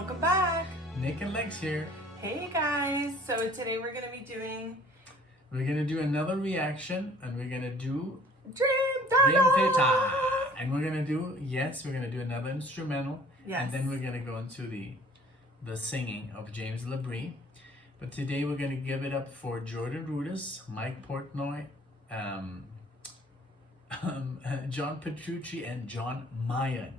Welcome back. Nick and Lex here. Hey guys. So today we're going to be doing another reaction, and we're gonna do Dream Theater. And we're gonna do another instrumental. Yes. And then we're gonna go into the singing of James Labrie. But today we're gonna give it up for Jordan Rudess, Mike Portnoy, John Petrucci, and John Mayen.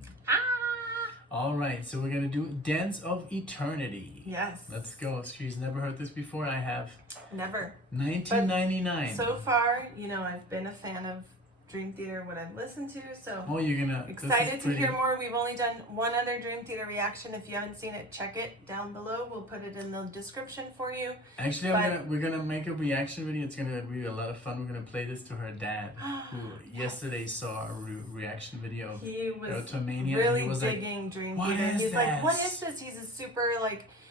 All right, so we're gonna do Dance of Eternity. Yes. Let's go. She's never heard this before. I have. Never. 1999. But so far, I've been a fan of Dream Theater, what I've listened to, so you're gonna excited to hear more. We've only done one other Dream Theater reaction. If you haven't seen it, check it down below. We'll put it in the description for you. Actually, we're gonna make a reaction video. It's gonna be a lot of fun. We're gonna play this to her dad, who yesterday saw a reaction video. He was Erotomania, really and he was digging like, Dream "What Theater. is He's like, this?" "What is this?" He's a super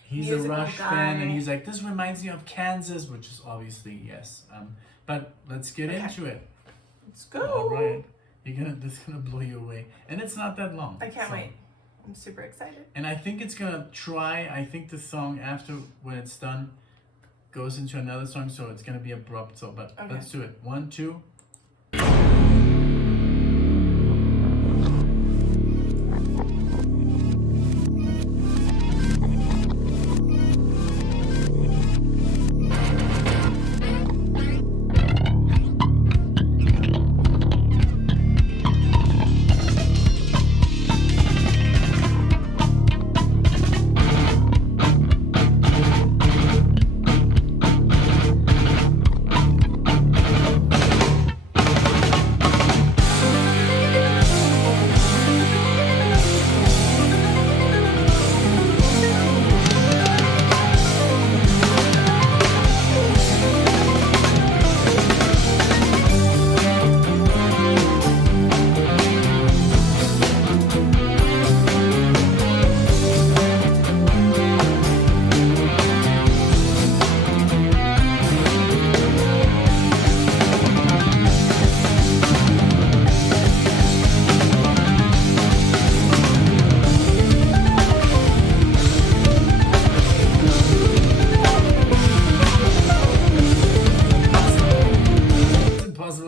He's a musical Rush guy. fan, and he's like, "This reminds me of Kansas," which is obviously yes. But let's get into it. Let's go. All right, this is gonna blow you away, and it's not that long. I can't wait. I'm super excited. And I think it's gonna try. I think the song after when it's done goes into another song, so it's gonna be abrupt. So, but Okay. let's do it. 1, 2.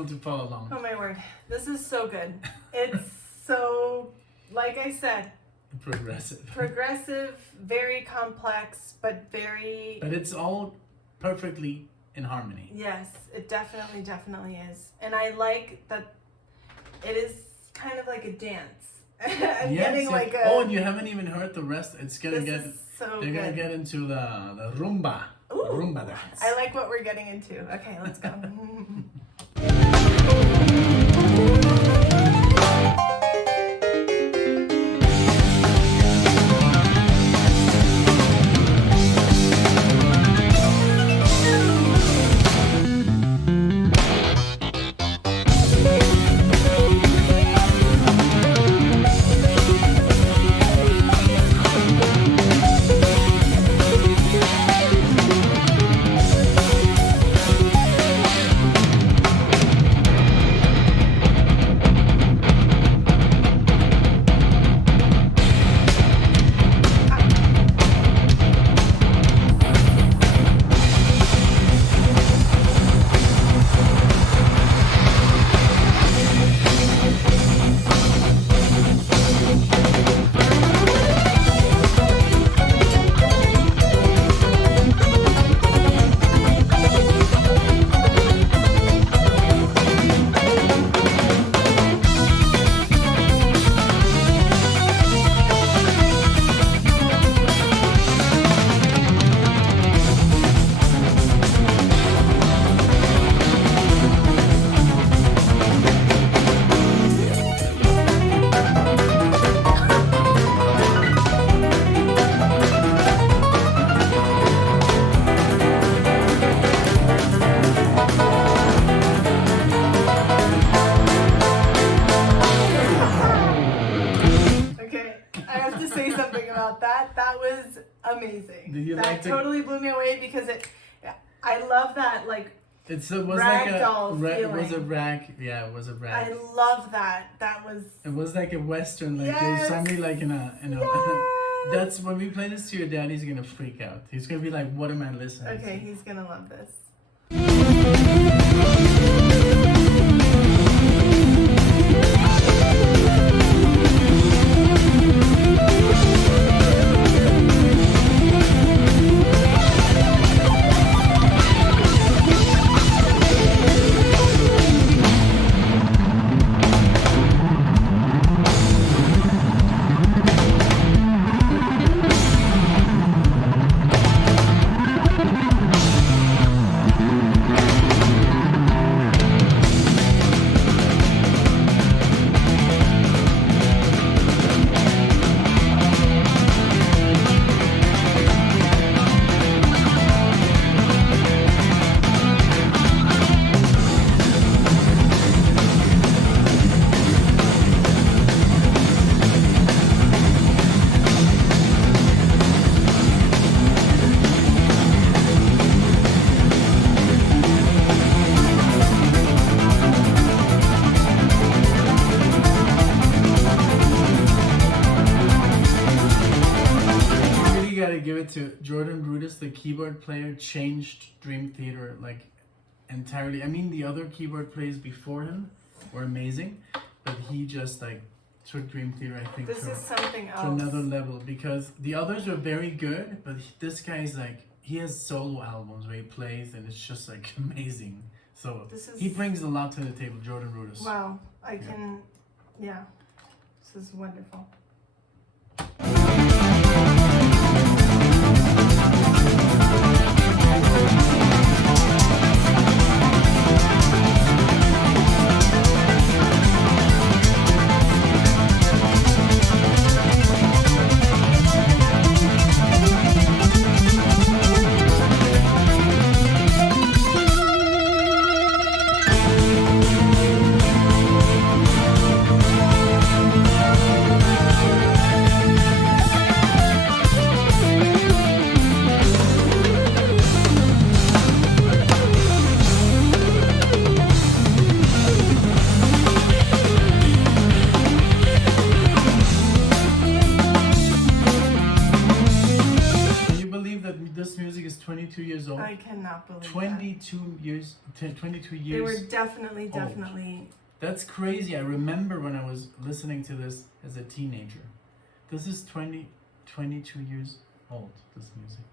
To follow along. Oh my word, this is so good. It's so, like I said, progressive, very complex, but it's all perfectly in harmony. Yes, it definitely is. And I like that it is kind of like a dance. And you haven't even heard the rest. It's gonna they're gonna get into the rumba. Ooh, Rumba dance. I like what we're getting into. Okay, let's go. That was amazing. Did you that like totally blew me away because I love that it was rag like doll feeling. It was a rag. Yeah, it was a rag. I love that. That was. It was like a western. Like yes, somebody like in a. Yes. That's when we play this to your dad, he's gonna freak out. He's gonna be like, what am I listening Okay, to? he's gonna love this. Give it to Jordan Rudess, the keyboard player, changed Dream Theater like entirely. I mean, the other keyboard players before him were amazing, but he just like took Dream Theater, I think, This is something to else. another level, because the others were very good, but this guy's like, he has solo albums where he plays and it's just like amazing. So he brings a lot to the table, Jordan Rudess. Wow, I can, yeah, this is wonderful. This music is 22 years old. I cannot believe 22 years. 22 years. They were definitely. That's crazy. I remember when I was listening to this as a teenager. This is 22 years old, this music.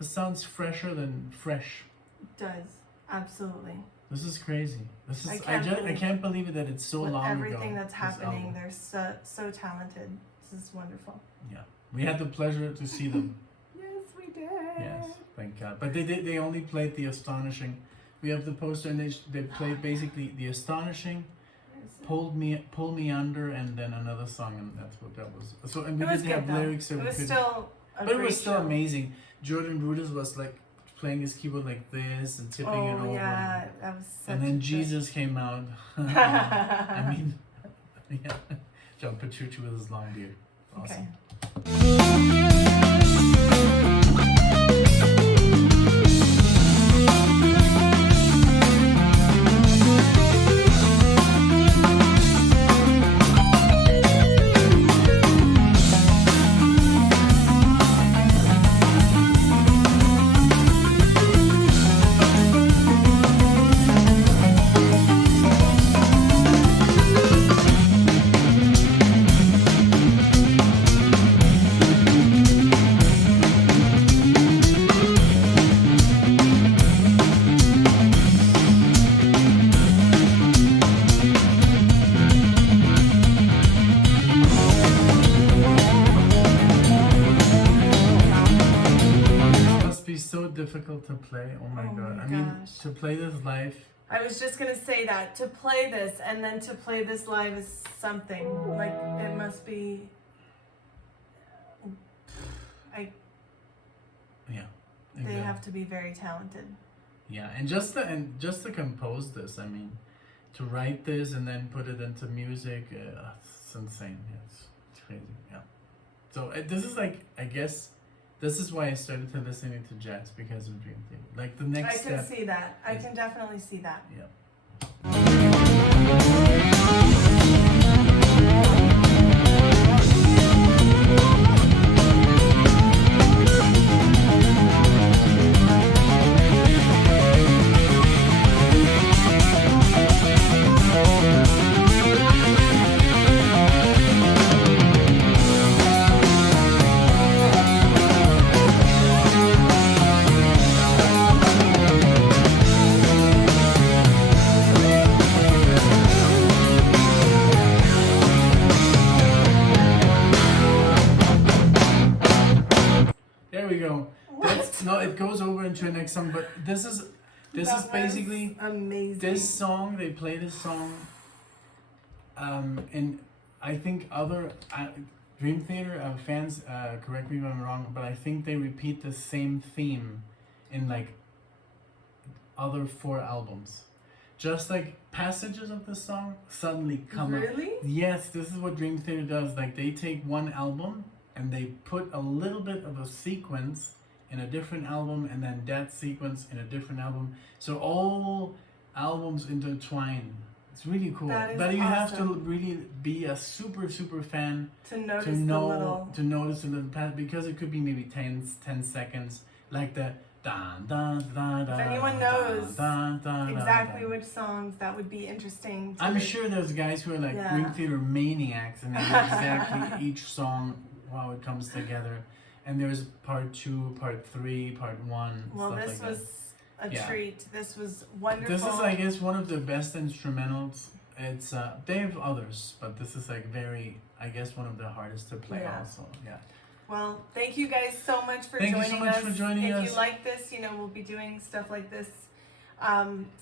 This sounds fresher than fresh. It does, absolutely. This is crazy. This is I believe can't believe it that it's so long ago. Everything that's happening, they're so talented. This is wonderful. Yeah. We had the pleasure to see them. Yes, we did. Yes, thank God. But they only played the Astonishing. We have the poster, and they played basically the Astonishing, Pull Me Under, and then another song, and that's what that was. So, and we didn't have lyrics, so it was we could, still but it was still amazing. Jordan Rudess was like playing his keyboard like this and tipping it over. Oh yeah, that was such and then Jesus came out. I mean, yeah, John Petrucci with his long beard. Awesome. Okay. Difficult to play. Oh my God. My I mean, gosh. to play this live. I was just gonna say that to play this and then to play this live is something. Like it must be. Yeah. They have to be very talented. Yeah, and just to compose this. I mean, to write this and then put it into music. It's insane. Yeah, it's crazy. Yeah. So this is like, I guess. This is why I started to listening to jazz, because of Dream Theater. Like the next step. I can see that. I can definitely see that. Yeah. Well, it goes over into the next song, but this is basically amazing. this song. They play this song, and I think other Dream Theater fans, correct me if I'm wrong, but I think they repeat the same theme in like other 4 albums. Just like passages of the song suddenly come up. Really? Yes, this is what Dream Theater does. Like they take one album and they put a little bit of a sequence in a different album, and then that sequence in a different album. So all albums intertwine. It's really cool. That is But you have to awesome. really be a super fan To notice to the know little. to notice the little pass, because it could be maybe 10 seconds, like the dun dun dun dun. If anyone dun, knows dun, dun, exactly dun. which songs, that would be interesting. To I'm sure there's guys who are like Yeah. Dream Theater maniacs and they know exactly each song, how it comes together. And there's part 2, part 3, part 1. Well, stuff this like was a Yeah. treat. This was wonderful. This is, I guess, one of the best instrumentals. It's they have others, but this is like very, I guess, one of the hardest to play. Yeah. Also, yeah. Well, thank you guys so much for Thank you joining so much us. for joining if us. you like this, we'll be doing stuff like this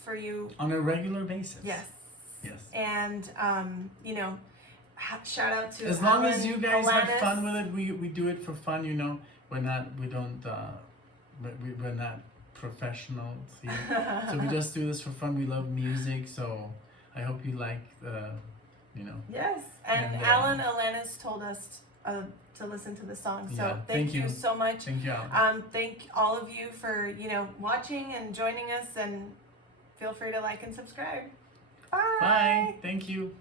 for you. On a regular basis. Yes. Yes. And shout out to As long as Alan, you guys have Alanis. fun with it, we do it for fun. We're not professionals here. So we just do this for fun. We love music, so I hope you like Yes, and And, Alan Alanis told us to listen to the song. So Yeah, thank thank you you. so much. Thank you, Alan. Thank all of you for watching and joining us, and feel free to like and subscribe. Bye. Bye. Thank you.